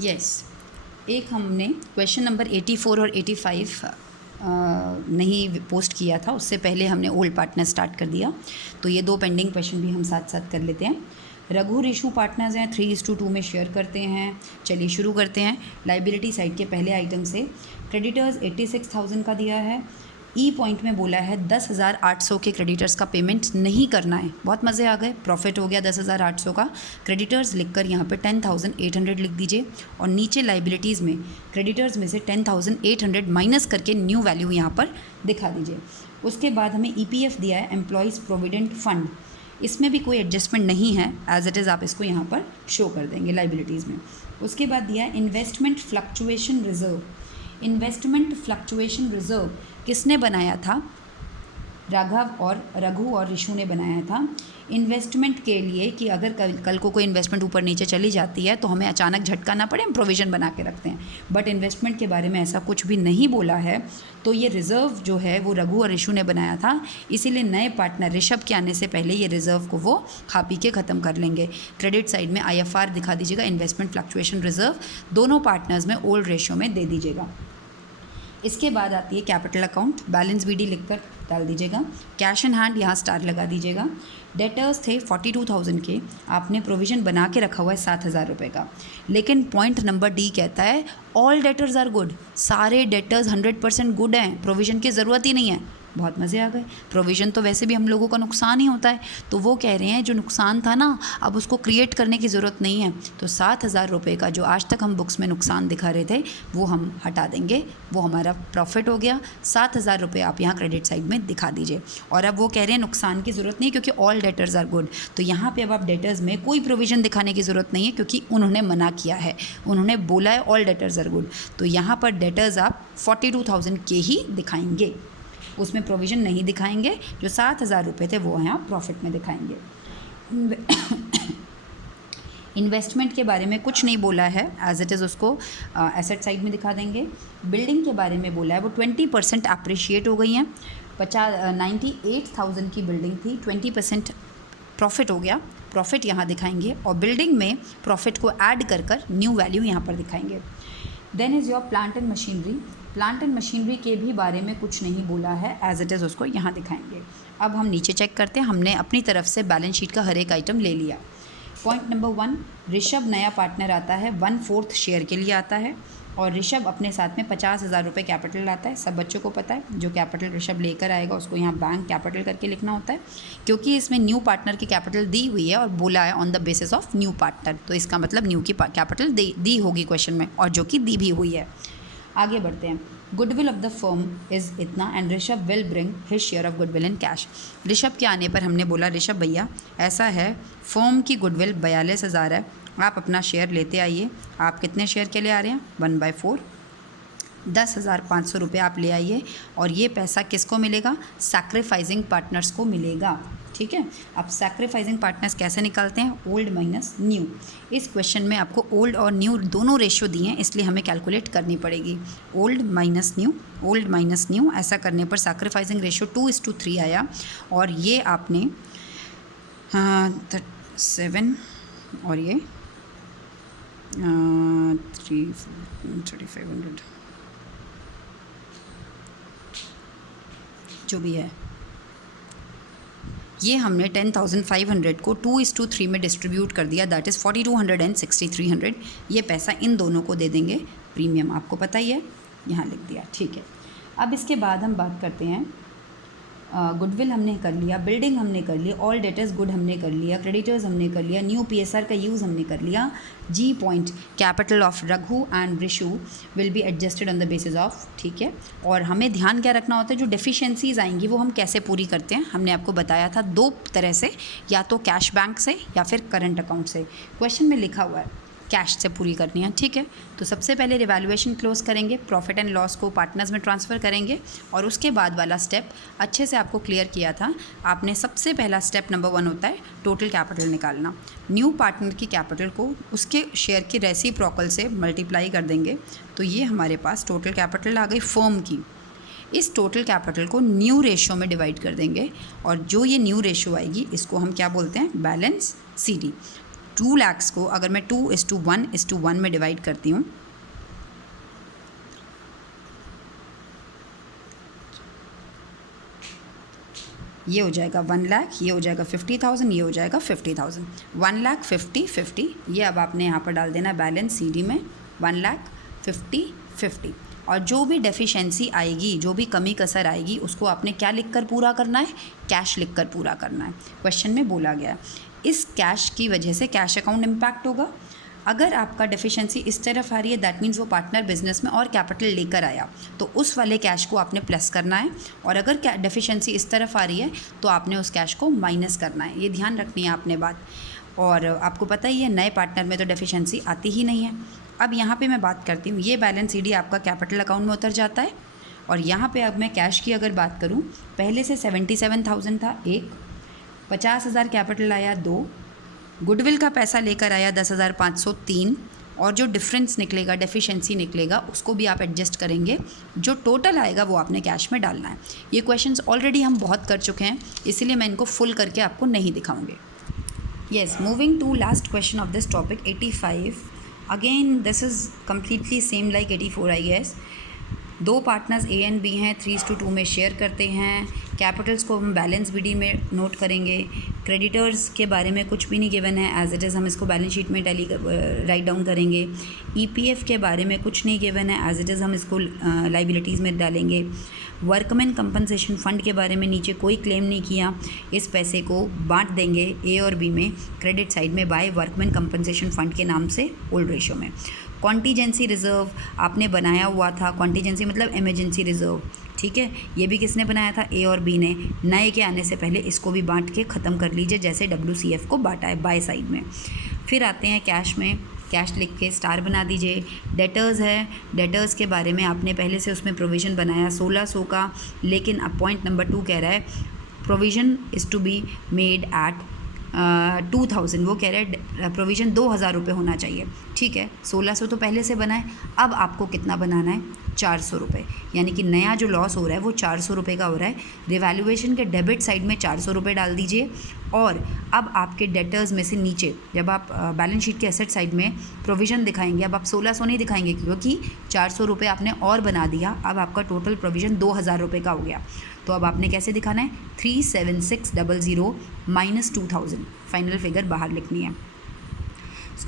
Yes, एक हमने question number 84 और 85 नहीं पोस्ट किया था, उससे पहले हमने ओल्ड पार्टनर स्टार्ट कर दिया, तो ये 2 पेंडिंग क्वेश्चन भी हम साथ साथ कर लेते हैं। रघु रिशु पार्टनर्स हैं, 3:2 में शेयर करते हैं। चलिए शुरू करते हैं। लाइबिलिटी साइड के पहले आइटम से क्रेडिटर्स 86,000 का दिया है। ई पॉइंट में बोला है 10,800 के क्रेडिटर्स का पेमेंट नहीं करना है। बहुत मज़े आ गए, प्रॉफिट हो गया 10,800 का। क्रेडिटर्स लिखकर यहाँ पे 10,800 लिख दीजिए और नीचे लाइबिलिटीज़ में क्रेडिटर्स में से 10,800 माइनस करके न्यू वैल्यू यहाँ पर दिखा दीजिए। उसके बाद हमें EPF दिया है, एम्प्लॉयज़ प्रोविडेंट फंड, इसमें भी कोई एडजस्टमेंट नहीं है, एज इट इज़ आप इसको यहाँ पर शो कर देंगे लाइबिलिटीज़ में। उसके बाद दिया है investment fluctuation reserve. Investment fluctuation reserve किसने बनाया था? राघव और रघु और ऋषु ने बनाया था। इन्वेस्टमेंट के लिए कि अगर कल को कोई इन्वेस्टमेंट ऊपर नीचे चली जाती है तो हमें अचानक झटका ना पड़े, हम प्रोविज़न बना के रखते हैं। बट इन्वेस्टमेंट के बारे में ऐसा कुछ भी नहीं बोला है, तो ये रिज़र्व जो है वो रघु और ऋषु ने बनाया था, इसीलिए नए पार्टनर ऋषभ के आने से पहले ये रिज़र्व को वो खा पी के ख़त्म कर लेंगे। क्रेडिट साइड में IFR दिखा दीजिएगा, इन्वेस्टमेंट फ्लक्चुएशन रिजर्व, दोनों पार्टनर्स में ओल्ड रेशियो में दे दीजिएगा। इसके बाद आती है कैपिटल अकाउंट, बैलेंस BD लिखकर डाल दीजिएगा। कैश इन हैंड यहाँ स्टार लगा दीजिएगा। डेटर्स थे 42,000 के, आपने प्रोविज़न बना के रखा हुआ है 7,000 रुपये का, लेकिन पॉइंट नंबर D कहता है ऑल डेटर्स आर गुड, सारे डेटर्स 100% गुड हैं, प्रोविज़न की ज़रूरत ही नहीं है। बहुत मज़े आ गए। प्रोविज़न तो वैसे भी हम लोगों का नुकसान ही होता है, तो वो कह रहे हैं जो नुकसान था ना, अब उसको क्रिएट करने की ज़रूरत नहीं है, तो 7,000 रुपये का जो आज तक हम बुक्स में नुकसान दिखा रहे थे वो हम हटा देंगे, वो हमारा प्रॉफिट हो गया। 7,000 रुपये आप यहाँ क्रेडिट साइड में दिखा दीजिए। और अब वो कह रहे हैं नुकसान की ज़रूरत नहीं क्योंकि ऑल डेटर्स आर गुड, तो यहाँ पर अब आप डेटर्स में कोई प्रोविज़न दिखाने की ज़रूरत नहीं है क्योंकि उन्होंने मना किया है, उन्होंने बोला है ऑल डेटर्स आर गुड, तो यहाँ पर डेटर्स आप 42,000 के ही दिखाएंगे, उसमें प्रोविज़न नहीं दिखाएंगे। जो 7,000 रुपये थे वो यहाँ प्रॉफिट में दिखाएंगे। इन्वेस्टमेंट के बारे में कुछ नहीं बोला है, एज इट इज़ उसको एसेट साइड में दिखा देंगे। बिल्डिंग के बारे में बोला है वो 20% अप्रिशिएट हो गई हैं। 98,000 की बिल्डिंग थी, 20% प्रॉफिट हो गया, प्रॉफिट यहाँ दिखाएंगे और बिल्डिंग में प्रॉफिट को ऐड कर कर न्यू वैल्यू यहाँ पर दिखाएंगे। Then is your plant and machinery. Plant and machinery के भी बारे में कुछ नहीं बोला है, एज इट इज़ उसको यहाँ दिखाएंगे। अब हम नीचे चेक करते हैं, हमने अपनी तरफ से बैलेंस शीट का हर एक आइटम ले लिया। पॉइंट नंबर 1, ऋषभ नया पार्टनर आता है, 1/4 शेयर के लिए आता है और ऋषभ अपने साथ में 50,000 रुपये कैपिटल लाता है। सब बच्चों को पता है जो कैपिटल ऋषभ लेकर आएगा उसको यहाँ बैंक कैपिटल करके लिखना होता है, क्योंकि इसमें न्यू पार्टनर की कैपिटल दी हुई है और बोला है on the basis of new partner, तो इसका मतलब न्यू की कैपिटल दी होगी क्वेश्चन में, और जो कि दी भी हुई है। आगे बढ़ते हैं। Goodwill of the firm is इतना and Rishabh will bring his share of goodwill in cash. Rishabh के आने पर हमने बोला ऋषभ भैया ऐसा है, फर्म की गुडविल 42,000 है, आप अपना शेयर लेते आइए। आप कितने शेयर के लिए आ रहे हैं? 1/4, 10,500 रुपये आप ले आइए और ये पैसा किसको मिलेगा? सैक्रिफाइसिंग पार्टनर्स को मिलेगा। ठीक है, अब सैक्रिफाइसिंग पार्टनर्स कैसे निकालते हैं? Old minus new. इस क्वेश्चन में आपको ओल्ड और न्यू दोनों रेशियो दिए हैं, इसलिए हमें कैलकुलेट करनी पड़ेगी। Old minus new, old minus new, ऐसा करने पर सैक्रिफाइसिंग रेशियो 2:3 आया और ये आपने 7 और ये 3,500 जो भी है, ये हमने 10,500 को 2:3 में डिस्ट्रीब्यूट कर दिया, दैट इज़ 4,200 एंड 6,300। ये पैसा इन दोनों को दे देंगे, प्रीमियम आपको पता ही है, यहाँ लिख दिया। ठीक है, अब इसके बाद हम बात करते हैं, गुडविल हमने कर लिया, बिल्डिंग हमने कर लिया, ऑल डेटर्स गुड हमने कर लिया, क्रेडिटर्स हमने कर लिया, न्यू PSR का यूज़ हमने कर लिया। G point capital of Raghu and Rishu will be adjusted on the basis of, ठीक है। और हमें ध्यान क्या रखना होता है, जो डेफिशिएंसीज आएंगी वो हम कैसे पूरी करते हैं, हमने आपको बताया था 2 तरह से, या तो कैश बैंक से या फिर करंट अकाउंट से। क्वेश्चन में लिखा हुआ है कैश से पूरी करनी है, ठीक है। तो सबसे पहले रिवैल्यूएशन क्लोज करेंगे, प्रॉफिट एंड लॉस को पार्टनर्स में ट्रांसफ़र करेंगे और उसके बाद वाला स्टेप अच्छे से आपको क्लियर किया था आपने। सबसे पहला स्टेप नंबर 1 होता है टोटल कैपिटल निकालना। न्यू पार्टनर की कैपिटल को उसके शेयर की रेसिप्रोकल से मल्टीप्लाई कर देंगे, तो ये हमारे पास टोटल कैपिटल आ गई फर्म की। इस टोटल कैपिटल को न्यू रेशियो में डिवाइड कर देंगे और जो ये न्यू रेशियो आएगी इसको हम क्या बोलते हैं? Balance CD। 2 lakhs को अगर मैं 2:1:1 में डिवाइड करती हूँ, ये हो जाएगा 1 लाख, ये हो जाएगा 50,000, ये हो जाएगा 50,000। 1 लाख 50, ये अब आपने यहाँ पर डाल देना बैलेंस CD में 1 लाख 50। और जो भी डेफिशिएंसी आएगी, जो भी कमी कसर आएगी, उसको आपने क्या लिख कर पूरा करना है? कैश लिख कर पूरा करना है। क्वेश्चन में बोला गया है इस कैश की वजह से कैश अकाउंट इम्पैक्ट होगा। अगर आपका डेफिशिएंसी इस तरफ आ रही है, दैट मीन्स वो पार्टनर बिजनेस में और कैपिटल लेकर आया, तो उस वाले कैश को आपने प्लस करना है। और अगर डेफिशिएंसी इस तरफ आ रही है तो आपने उस कैश को माइनस करना है। ये ध्यान रखनी है आपने बात। और आपको पता ही है नए पार्टनर में तो डेफिशिएंसी आती ही नहीं है। अब यहाँ पे मैं बात करती हूँ, ये बैलेंस CD आपका कैपिटल अकाउंट में उतर जाता है। और यहाँ पे अब मैं कैश की अगर बात करूँ, पहले से 77,000 था, 1 50,000 कैपिटल आया, 2 गुडविल का पैसा लेकर आया 10,500, 3 और जो डिफरेंस निकलेगा, डेफिशिएंसी निकलेगा, उसको भी आप एडजस्ट करेंगे। जो टोटल आएगा वो आपने कैश में डालना है। ये क्वेश्चंस ऑलरेडी हम बहुत कर चुके हैं, इसीलिए मैं इनको फुल करके आपको नहीं दिखाऊंगी। Yes, moving to last question of this topic 85। Again this is completely same like 84 I guess. 2 partners A and B हैं, 3:2 में शेयर करते हैं। कैपिटल्स को हम बैलेंस BD में नोट करेंगे। क्रेडिटर्स के बारे में कुछ भी नहीं गिवन है, एज इट इज़ हम इसको बैलेंस शीट में राइट डाउन करेंगे। EPF के बारे में कुछ नहीं गिवन है, एज इट इज़ हम इसको लाइबिलिटीज़ में डालेंगे। वर्कमैन कंपनसेशन फ़ंड के बारे में नीचे कोई क्लेम नहीं किया, इस पैसे को बांट देंगे A और B में क्रेडिट साइड में बाय वर्कमैन कंपनसेशन फ़ंड के नाम से ओल्ड रेशो में। कॉन्टीजेंसी रिज़र्व आपने बनाया हुआ था, कॉन्टीजेंसी मतलब इमरजेंसी रिज़र्व, ठीक है, ये भी किसने बनाया था? A और B ने। नए के आने से पहले इसको भी बांट के ख़त्म कर लीजिए, जैसे WCF को बांटा है बाय साइड में। फिर आते हैं कैश में, कैश लिख के स्टार बना दीजिए। डेटर्स है, डेटर्स के बारे में आपने पहले से उसमें प्रोविज़न बनाया 1600 का, लेकिन अब पॉइंट नंबर 2 कह रहा है provision is to be made at 2000, वो कह रहे हैं प्रोविज़न 2,000 रुपये होना चाहिए, ठीक है। 1600 तो पहले से बना है, अब आपको कितना बनाना है? 400 रुपये, यानी कि नया जो लॉस हो रहा है वो 400 रुपये का हो रहा है। रिवैल्यूएशन के डेबिट साइड में 400 रुपये डाल दीजिए। और अब आपके डेटर्स में से नीचे जब आप बैलेंस शीट के एसेट साइड में प्रोविज़न दिखाएंगे, अब आप 1600 नहीं दिखाएंगे क्योंकि 400 रुपये आपने और बना दिया। अब आपका टोटल प्रोविज़न 2,000 रुपये का हो गया। तो अब आपने कैसे दिखाना है? 37600 माइनस 2000 फाइनल फिगर बाहर लिखनी है।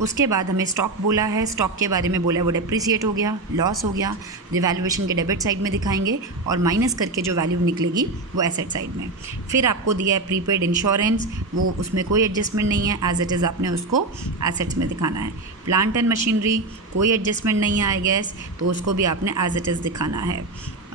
उसके बाद हमें स्टॉक बोला है, स्टॉक के बारे में बोला है वो डेप्रिसिएट हो गया, लॉस हो गया। रिवैल्यूएशन के डेबिट साइड में दिखाएंगे और माइनस करके जो वैल्यू निकलेगी वो एसेट साइड में। फिर आपको दिया है प्रीपेड इंश्योरेंस, वो उसमें कोई एडजस्टमेंट नहीं है, एज इट इज़ आपने उसको एसेट्स में दिखाना है। प्लांट एंड मशीनरी कोई एडजस्टमेंट नहीं है आई गेस, तो उसको भी आपने एज इट इज़ दिखाना है।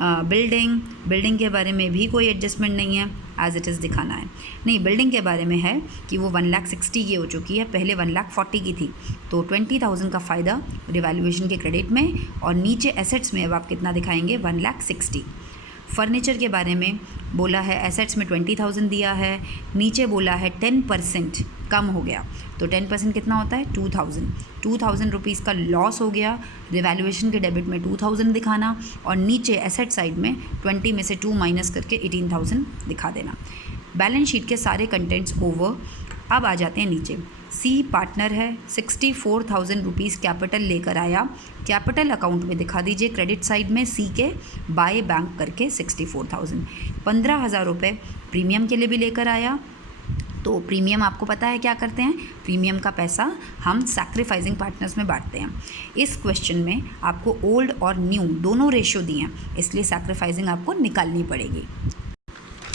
बिल्डिंग के बारे में भी कोई एडजस्टमेंट नहीं है, एज इट इज़ दिखाना है। नहीं, बिल्डिंग के बारे में है कि वो 1,60,000 की हो चुकी है, पहले 1,40,000 की थी, तो 20,000 का फ़ायदा रिवैल्यूएशन के क्रेडिट में। और नीचे एसेट्स में अब आप कितना दिखाएंगे? 1,60,000। फर्नीचर के बारे में बोला है, एसेट्स में 20,000 दिया है, नीचे बोला है 10% कम हो गया, तो 10% कितना होता है? 2,000 रुपीज़ का लॉस हो गया। रिवैल्यूएशन के डेबिट में 2,000 दिखाना और नीचे एसेट साइड में 20 में से 2 माइनस करके 18,000 दिखा देना। बैलेंस शीट के सारे कंटेंट्स ओवर। अब आ जाते हैं नीचे। C पार्टनर है, 64,000 रुपीज़ कैपिटल लेकर आया, कैपिटल अकाउंट में दिखा दीजिए क्रेडिट साइड में C के बाय बैंक करके 64,000। 15,000 रुपये प्रीमियम के लिए भी लेकर आया, तो प्रीमियम आपको पता है क्या करते हैं? प्रीमियम का पैसा हम सैक्रिफाइसिंग पार्टनर्स में बांटते हैं। इस क्वेश्चन में आपको ओल्ड और न्यू दोनों रेशो दिए हैं, इसलिए सैक्रिफाइसिंग आपको निकालनी पड़ेगी।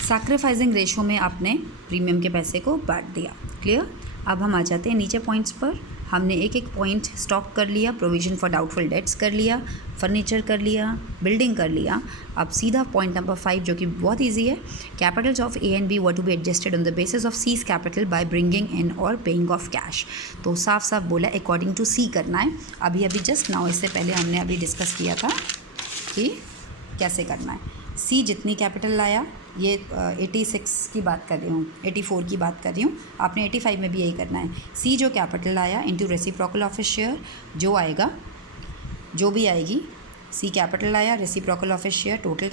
सैक्रिफाइसिंग रेशो में आपने प्रीमियम के पैसे को बांट दिया। क्लियर? अब हम आ जाते हैं नीचे पॉइंट्स पर। हमने एक एक पॉइंट स्टॉक कर लिया, प्रोविज़न फॉर डाउटफुल डेट्स कर लिया, फर्नीचर कर लिया, बिल्डिंग कर लिया। अब सीधा पॉइंट नंबर 5 जो कि बहुत इजी है, capitals of A and B were to be adjusted on the basis of C's capital by bringing in or paying of cash. तो साफ साफ बोला अकॉर्डिंग टू C करना है। अभी जस्ट नाउ, इससे पहले हमने अभी डिस्कस किया था कि कैसे करना है। C जितनी कैपिटल लाया, ये 86 की बात कर रही हूँ, 84 की बात कर रही हूँ, आपने 85 में भी यही करना है। C जो कैपिटल लाया इंटू रेसिप्रोकल ऑफ शेयर, जो आएगा, जो भी आएगी सी कैपिटल आया, reciprocal of A share, total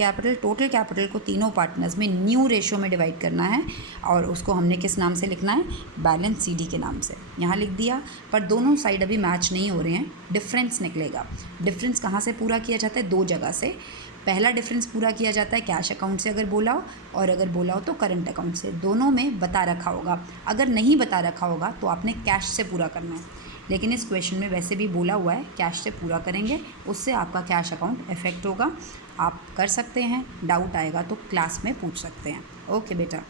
capital को तीनों पार्टनर्स में न्यू रेशो में डिवाइड करना है और उसको हमने किस नाम से लिखना है, बैलेंस CD के नाम से। यहाँ लिख दिया, पर दोनों साइड अभी मैच नहीं हो रहे हैं, डिफरेंस निकलेगा। डिफरेंस कहाँ से पूरा किया जाता है, दो जगह से। पहला डिफरेंस पूरा किया जाता है कैश अकाउंट से अगर बोला हो, और अगर बोला हो तो करंट अकाउंट से। दोनों में बता रखा होगा, अगर नहीं बता रखा होगा तो आपने कैश से पूरा करना है, लेकिन इस क्वेश्चन में वैसे भी बोला हुआ है कैश से पूरा करेंगे, उससे आपका कैश अकाउंट इफेक्ट होगा। आप कर सकते हैं, डाउट आएगा तो क्लास में पूछ सकते हैं। ओके बेटा।